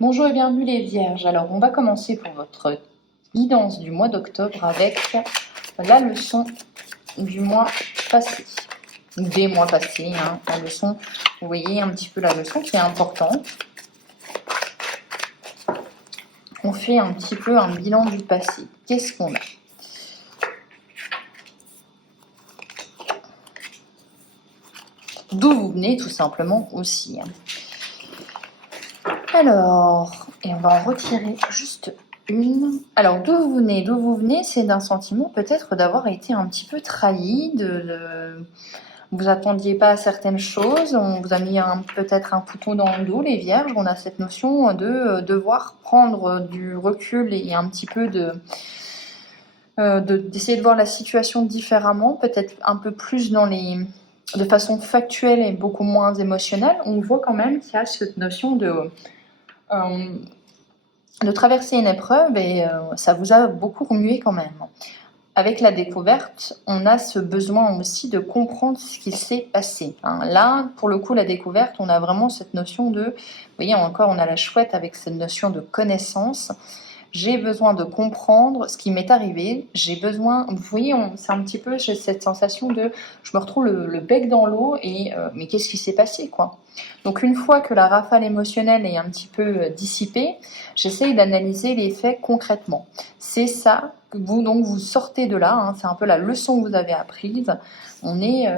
Bonjour et bienvenue les Vierges. Alors on va commencer pour votre guidance du mois d'octobre avec la leçon du mois passé, des mois passés, hein. La leçon, vous voyez un petit peu la leçon qui est importante. On fait un petit peu un bilan du passé. Qu'est-ce qu'on a? D'où vous venez tout simplement aussi, hein. Alors, et on va en retirer juste une. Alors, d'où vous venez? D'où vous venez, c'est d'un sentiment peut-être d'avoir été un petit peu trahi, vous attendiez pas à certaines choses, on vous a mis peut-être un couteau dans le dos, les Vierges. On a cette notion de devoir prendre du recul et un petit peu d'essayer de voir la situation différemment, peut-être un peu plus de façon factuelle et beaucoup moins émotionnelle. On voit quand même qu'il y a cette notion de traverser une épreuve et ça vous a beaucoup remué quand même. Avec la découverte, on a ce besoin aussi de comprendre ce qui s'est passé, hein. Là, pour le coup, la découverte, on a vraiment cette notion de... Vous voyez, encore, on a la chouette avec cette notion de connaissance. J'ai besoin de comprendre ce qui m'est arrivé. J'ai besoin... Vous voyez, c'est un petit peu... J'ai cette sensation de... Je me retrouve le bec dans l'eau et... mais qu'est-ce qui s'est passé, quoi? Donc, une fois que la rafale émotionnelle est un petit peu dissipée, j'essaye d'analyser les faits concrètement. C'est ça... vous sortez de là, hein, c'est un peu la leçon que vous avez apprise. On est...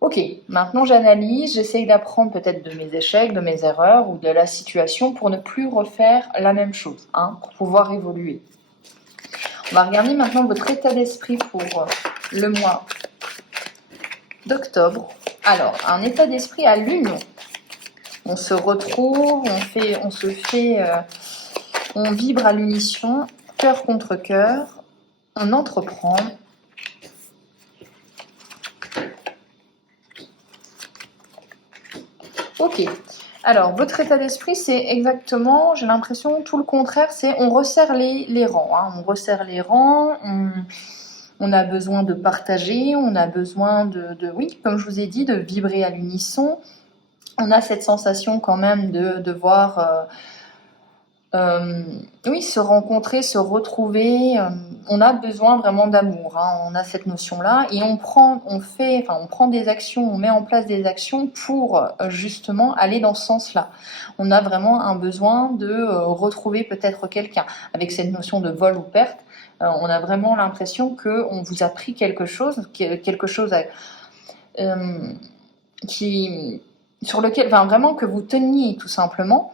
Ok, maintenant j'analyse, j'essaye d'apprendre peut-être de mes échecs, de mes erreurs ou de la situation pour ne plus refaire la même chose, hein, pour pouvoir évoluer. On va regarder maintenant votre état d'esprit pour le mois d'octobre. Alors, un état d'esprit à l'union. On se retrouve, on vibre à l'unisson, cœur contre cœur, on entreprend. Ok, alors votre état d'esprit, c'est exactement, j'ai l'impression, tout le contraire, c'est on resserre les rangs, hein. On resserre les rangs, on a besoin de partager, on a besoin oui, comme je vous ai dit, de vibrer à l'unisson. On a cette sensation quand même de devoir... oui, se rencontrer, se retrouver, on a besoin vraiment d'amour, hein. On a cette notion-là et on prend des actions, on met en place des actions pour justement aller dans ce sens-là. On a vraiment un besoin de retrouver peut-être quelqu'un. Avec cette notion de vol ou perte, on a vraiment l'impression qu'on vous a pris quelque chose sur lequel, vraiment que vous teniez tout simplement.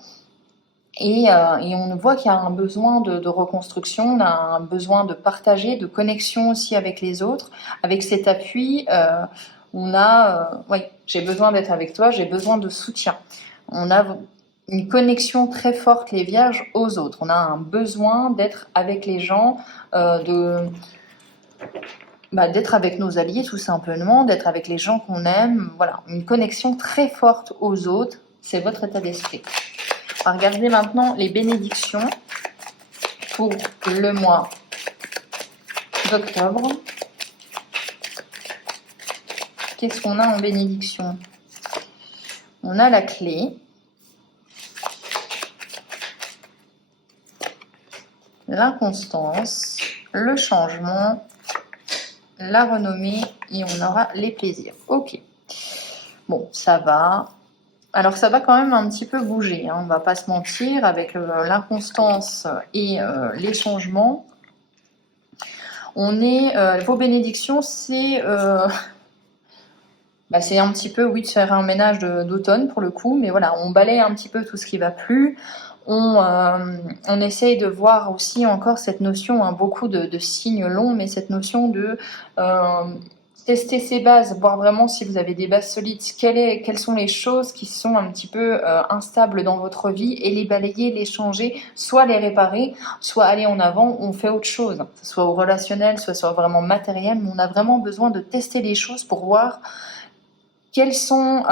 Et on voit qu'il y a un besoin de reconstruction, on a un besoin de partager, de connexion aussi avec les autres. Avec cet appui, oui, j'ai besoin d'être avec toi, j'ai besoin de soutien. On a une connexion très forte, les Vierges, aux autres. On a un besoin d'être avec les gens, d'être avec nos alliés tout simplement, d'être avec les gens qu'on aime. Voilà, une connexion très forte aux autres, c'est votre état d'esprit. On va regarder maintenant les bénédictions pour le mois d'octobre. Qu'est-ce qu'on a en bénédiction? On a la clé, l'inconstance, le changement, la renommée et on aura les plaisirs. Ok, bon, ça va. Alors ça va quand même un petit peu bouger, hein, on va pas se mentir, avec l'inconstance et les changements. Vos bénédictions, c'est un petit peu, oui, de faire un ménage d'automne pour le coup, mais voilà, on balaye un petit peu tout ce qui va plus. On essaye de voir aussi encore cette notion, hein, beaucoup de signes longs, mais cette notion de tester ses bases, voir vraiment si vous avez des bases solides, quelles sont les choses qui sont un petit peu instables dans votre vie et les balayer, les changer, soit les réparer, soit aller en avant, on fait autre chose, que ce soit au relationnel, soit vraiment matériel, mais on a vraiment besoin de tester les choses pour voir quelles sont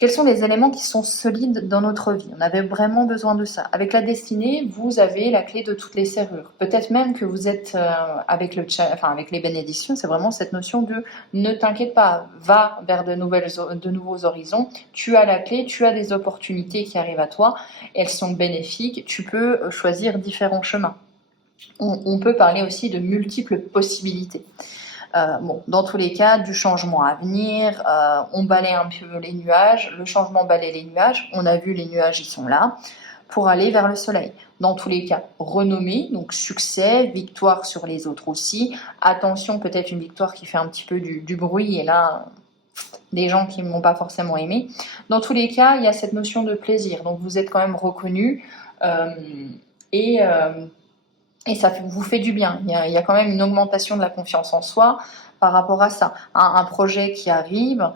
Quels sont les éléments qui sont solides dans notre vie? On avait vraiment besoin de ça. Avec la destinée, vous avez la clé de toutes les serrures. Peut-être même que vous êtes avec les bénédictions, c'est vraiment cette notion de ne t'inquiète pas, va vers de nouveaux horizons. Tu as la clé, tu as des opportunités qui arrivent à toi, elles sont bénéfiques. Tu peux choisir différents chemins. On peut parler aussi de multiples possibilités. Bon, dans tous les cas, du changement à venir, on balaye un peu les nuages, le changement balaye les nuages, on a vu les nuages, ils sont là, pour aller vers le soleil. Dans tous les cas, renommée, donc succès, victoire sur les autres aussi, attention, peut-être une victoire qui fait un petit peu du bruit, et là, des gens qui ne m'ont pas forcément aimé. Dans tous les cas, il y a cette notion de plaisir, donc vous êtes quand même reconnu, et ça vous fait du bien. Il y a quand même une augmentation de la confiance en soi par rapport à ça. Un projet qui arrive,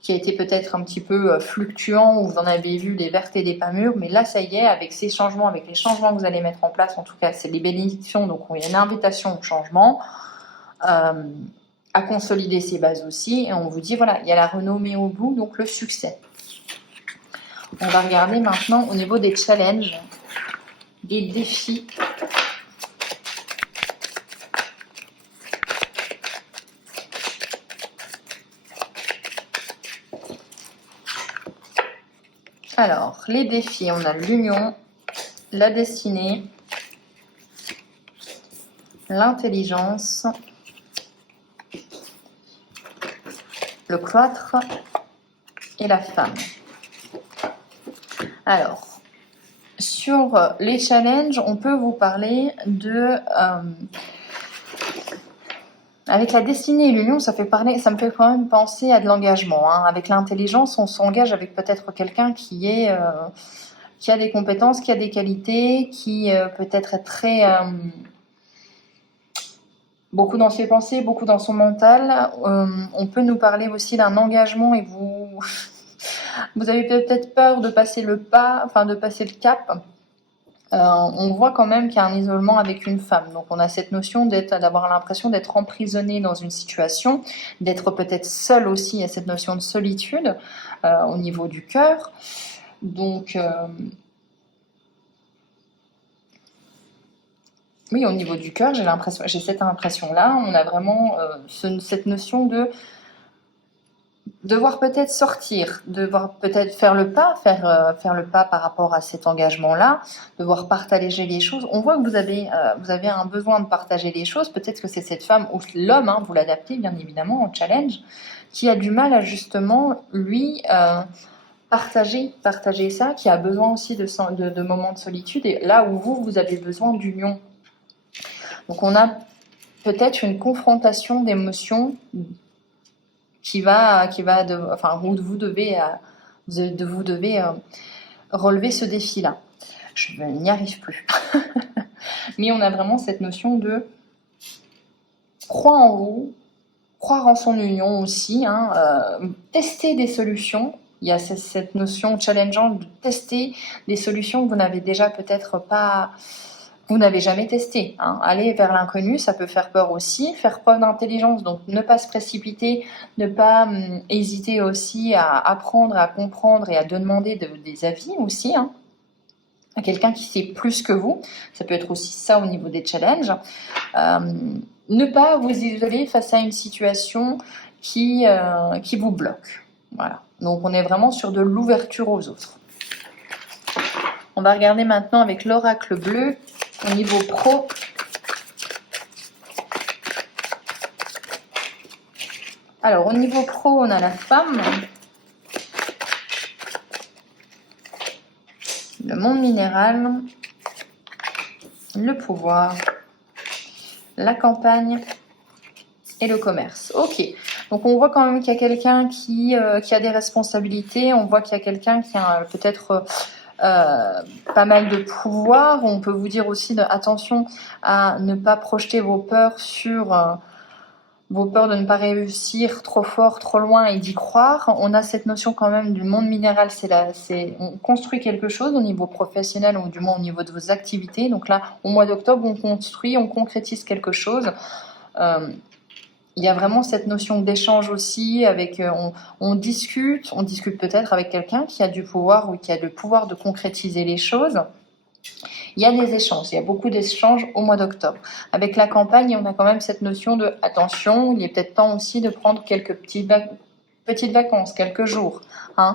qui a été peut-être un petit peu fluctuant, où vous en avez vu des vertes et des pas mûres, mais là, ça y est, avec ces changements, avec les changements que vous allez mettre en place, en tout cas, c'est les bénédictions, donc il y a une invitation au changement, à consolider ses bases aussi, et on vous dit, voilà, il y a la renommée au bout, donc le succès. On va regarder maintenant au niveau des challenges, des défis. Alors, les défis, on a l'union, la destinée, l'intelligence, le cloître et la femme. Alors, sur les challenges, on peut vous parler de... avec la destinée et l'union, ça me fait quand même penser à de l'engagement. Hein. Avec l'intelligence, on s'engage avec peut-être quelqu'un qui a des compétences, qui a des qualités, qui peut-être est très... beaucoup dans ses pensées, beaucoup dans son mental. On peut nous parler aussi d'un engagement et vous avez peut-être peur de passer le pas, de passer le cap. On voit quand même qu'il y a un isolement avec une femme. Donc on a cette notion d'avoir l'impression d'être emprisonné dans une situation, d'être peut-être seul aussi. Il y a cette notion de solitude au niveau du cœur. Donc oui, au niveau du cœur, j'ai cette impression-là. On a vraiment cette notion de devoir peut-être sortir, devoir peut-être faire le pas par rapport à cet engagement-là, devoir partager les choses. On voit que vous avez un besoin de partager les choses. Peut-être que c'est cette femme ou l'homme, hein, vous l'adaptez bien évidemment en challenge, qui a du mal à justement, lui, partager ça, qui a besoin aussi de moments de solitude, et là où vous avez besoin d'union. Donc on a peut-être une confrontation d'émotions où vous devez relever ce défi-là. Je n'y arrive plus. Mais on a vraiment cette notion de croire en vous, croire en son union aussi, hein, tester des solutions. Il y a cette notion challengeante de tester des solutions que vous n'avez déjà peut-être pas... Vous n'avez jamais testé. Hein. Aller vers l'inconnu, ça peut faire peur aussi. Faire preuve d'intelligence, donc ne pas se précipiter, ne pas hésiter aussi à apprendre, à comprendre et à demander des avis aussi. Hein, à quelqu'un qui sait plus que vous. Ça peut être aussi ça au niveau des challenges. Ne pas vous isoler face à une situation qui vous bloque. Voilà. Donc on est vraiment sur de l'ouverture aux autres. On va regarder maintenant avec l'oracle bleu. Au niveau pro, alors au niveau pro, on a la femme, le monde minéral, le pouvoir, la campagne et le commerce. Ok, donc on voit quand même qu'il y a quelqu'un qui a des responsabilités, on voit qu'il y a quelqu'un qui a peut-être... pas mal de pouvoir. On peut vous dire aussi attention à ne pas projeter vos peurs sur vos peurs de ne pas réussir trop fort, trop loin et d'y croire. On a cette notion quand même du monde minéral, on construit quelque chose au niveau professionnel ou du moins au niveau de vos activités. Donc là, au mois d'octobre, on construit, on concrétise quelque chose. il y a vraiment cette notion d'échange aussi, avec on discute peut-être avec quelqu'un qui a du pouvoir ou qui a le pouvoir de concrétiser les choses. Il y a des échanges, il y a beaucoup d'échanges au mois d'octobre. Avec la campagne, on a quand même cette notion de attention, il est peut-être temps aussi de prendre quelques petites vacances, quelques jours, hein,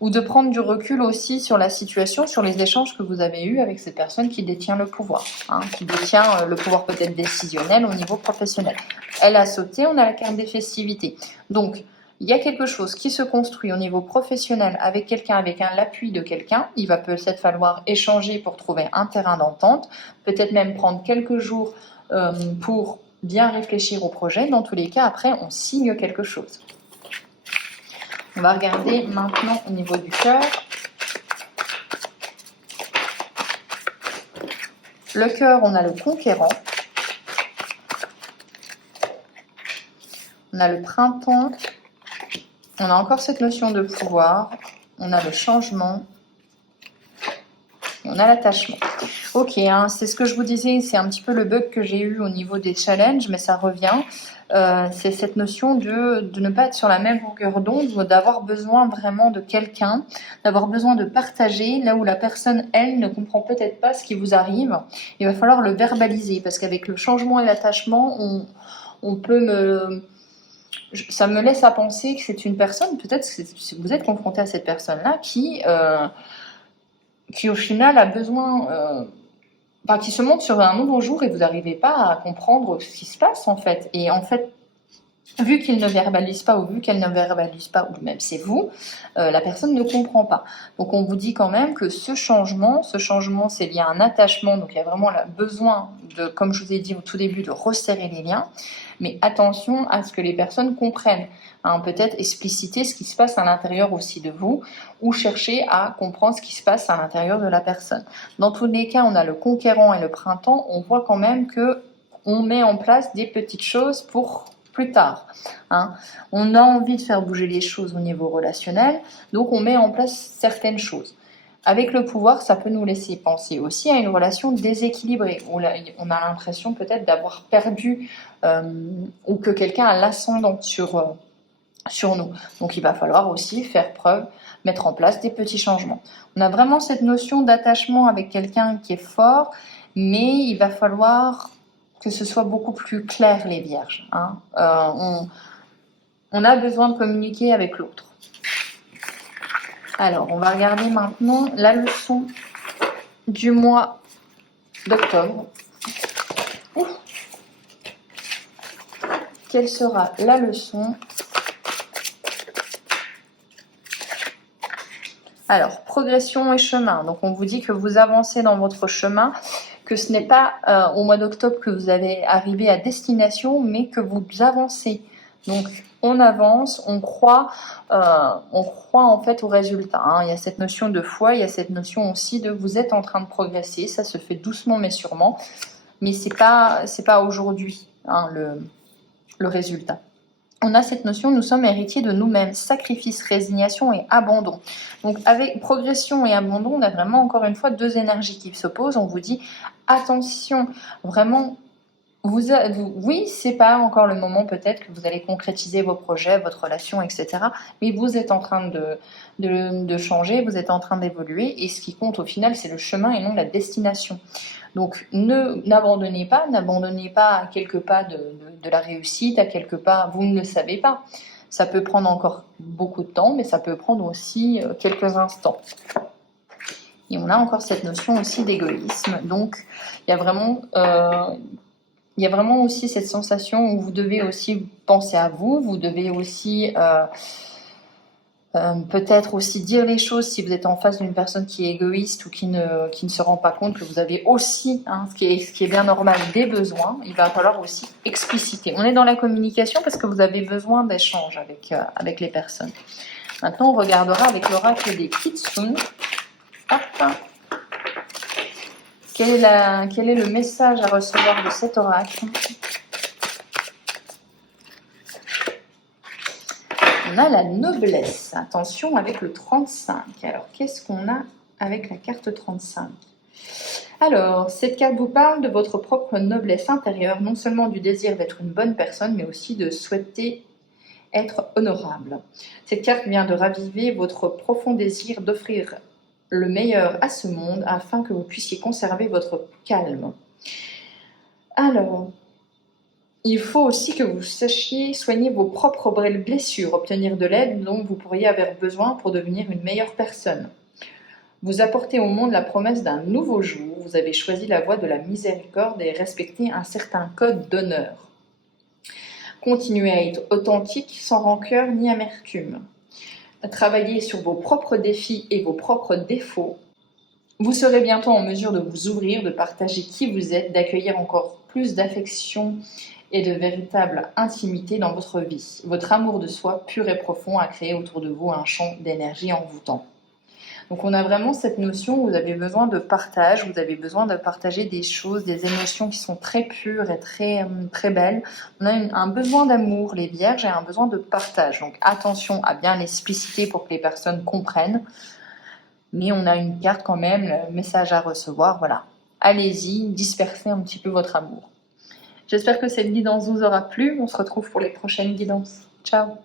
ou de prendre du recul aussi sur la situation, sur les échanges que vous avez eus avec cette personne qui détient le pouvoir, hein, qui détient le pouvoir peut-être décisionnel au niveau professionnel. Elle a sauté, on a la carte des festivités. Donc, il y a quelque chose qui se construit au niveau professionnel avec quelqu'un, avec l'appui de quelqu'un. Il va peut-être falloir échanger pour trouver un terrain d'entente, peut-être même prendre quelques jours pour bien réfléchir au projet. Dans tous les cas, après, on signe quelque chose. On va regarder maintenant au niveau du cœur. Le cœur, on a le conquérant. On a le printemps. On a encore cette notion de pouvoir. On a le changement. On a l'attachement. Ok, hein, c'est ce que je vous disais, c'est un petit peu le bug que j'ai eu au niveau des challenges, mais ça revient. C'est cette notion de ne pas être sur la même longueur d'onde, d'avoir besoin vraiment de quelqu'un, d'avoir besoin de partager, là où la personne, elle, ne comprend peut-être pas ce qui vous arrive. Il va falloir le verbaliser, parce qu'avec le changement et l'attachement, on peut ça me laisse à penser que c'est une personne, peut-être que vous êtes confronté à cette personne-là, qui au final a besoin... qui se montre sur un nouveau jour et vous n'arrivez pas à comprendre ce qui se passe en fait. Et en fait, vu qu'il ne verbalise pas ou vu qu'elle ne verbalise pas, ou même c'est vous, la personne ne comprend pas. Donc on vous dit quand même que ce changement c'est lié à un attachement, donc il y a vraiment besoin de, comme je vous ai dit au tout début, de resserrer les liens. Mais attention à ce que les personnes comprennent. Hein, peut-être expliciter ce qui se passe à l'intérieur aussi de vous ou chercher à comprendre ce qui se passe à l'intérieur de la personne. Dans tous les cas, on a le conquérant et le printemps. On voit quand même qu'on met en place des petites choses pour plus tard. Hein. On a envie de faire bouger les choses au niveau relationnel, donc on met en place certaines choses. Avec le pouvoir, ça peut nous laisser penser aussi à une relation déséquilibrée, où on a l'impression peut-être d'avoir perdu ou que quelqu'un a l'ascendant sur nous. Donc il va falloir aussi faire preuve, mettre en place des petits changements. On a vraiment cette notion d'attachement avec quelqu'un qui est fort, mais il va falloir que ce soit beaucoup plus clair, les vierges. Hein. On a besoin de communiquer avec l'autre. Alors, on va regarder maintenant la leçon du mois d'octobre. Quelle sera la leçon ? Alors, progression et chemin. Donc, on vous dit que vous avancez dans votre chemin, que ce n'est pas au mois d'octobre que vous allez arriver à destination, mais que vous avancez. Donc, on avance, on croit en fait au résultat. Hein. Il y a cette notion de foi, il y a cette notion aussi de vous êtes en train de progresser. Ça se fait doucement mais sûrement, mais c'est pas aujourd'hui hein, le résultat. On a cette notion, nous sommes héritiers de nous-mêmes, sacrifice, résignation et abandon. Donc avec progression et abandon, on a vraiment encore une fois deux énergies qui s'opposent. On vous dit attention, vraiment, oui, c'est pas encore le moment peut-être que vous allez concrétiser vos projets, votre relation, etc. Mais vous êtes en train de changer, vous êtes en train d'évoluer et ce qui compte au final, c'est le chemin et non la destination. Donc, n'abandonnez pas à quelques pas de la réussite, à quelques pas, vous ne le savez pas. Ça peut prendre encore beaucoup de temps, mais ça peut prendre aussi quelques instants. Et on a encore cette notion aussi d'égoïsme. Donc, il y a vraiment aussi cette sensation où vous devez aussi penser à vous, vous devez aussi... peut-être aussi dire les choses si vous êtes en face d'une personne qui est égoïste ou qui ne se rend pas compte que vous avez aussi, ce qui est bien normal, des besoins. Il va falloir aussi expliciter. On est dans la communication parce que vous avez besoin d'échanges avec les personnes. Maintenant, on regardera avec l'oracle des Kitsune. Quel est le message à recevoir de cet oracle ? On a la noblesse. Attention avec le 35. Alors, qu'est-ce qu'on a avec la carte 35 ? Alors, cette carte vous parle de votre propre noblesse intérieure, non seulement du désir d'être une bonne personne, mais aussi de souhaiter être honorable. Cette carte vient de raviver votre profond désir d'offrir le meilleur à ce monde afin que vous puissiez conserver votre calme. Alors, il faut aussi que vous sachiez soigner vos propres blessures, obtenir de l'aide dont vous pourriez avoir besoin pour devenir une meilleure personne. Vous apportez au monde la promesse d'un nouveau jour, vous avez choisi la voie de la miséricorde et respecté un certain code d'honneur. Continuez à être authentique, sans rancœur ni amertume. Travaillez sur vos propres défis et vos propres défauts. Vous serez bientôt en mesure de vous ouvrir, de partager qui vous êtes, d'accueillir encore plus d'affection et de véritable intimité dans votre vie. Votre amour de soi, pur et profond, a créé autour de vous un champ d'énergie envoûtant. Donc on a vraiment cette notion où vous avez besoin de partage, vous avez besoin de partager des choses, des émotions qui sont très pures et très belles. On a un besoin d'amour, les vierges, et un besoin de partage. Donc attention à bien l'expliciter pour que les personnes comprennent. Mais on a une carte quand même, le message à recevoir, voilà. Allez-y, dispersez un petit peu votre amour. J'espère que cette guidance vous aura plu. On se retrouve pour les prochaines guidances. Ciao!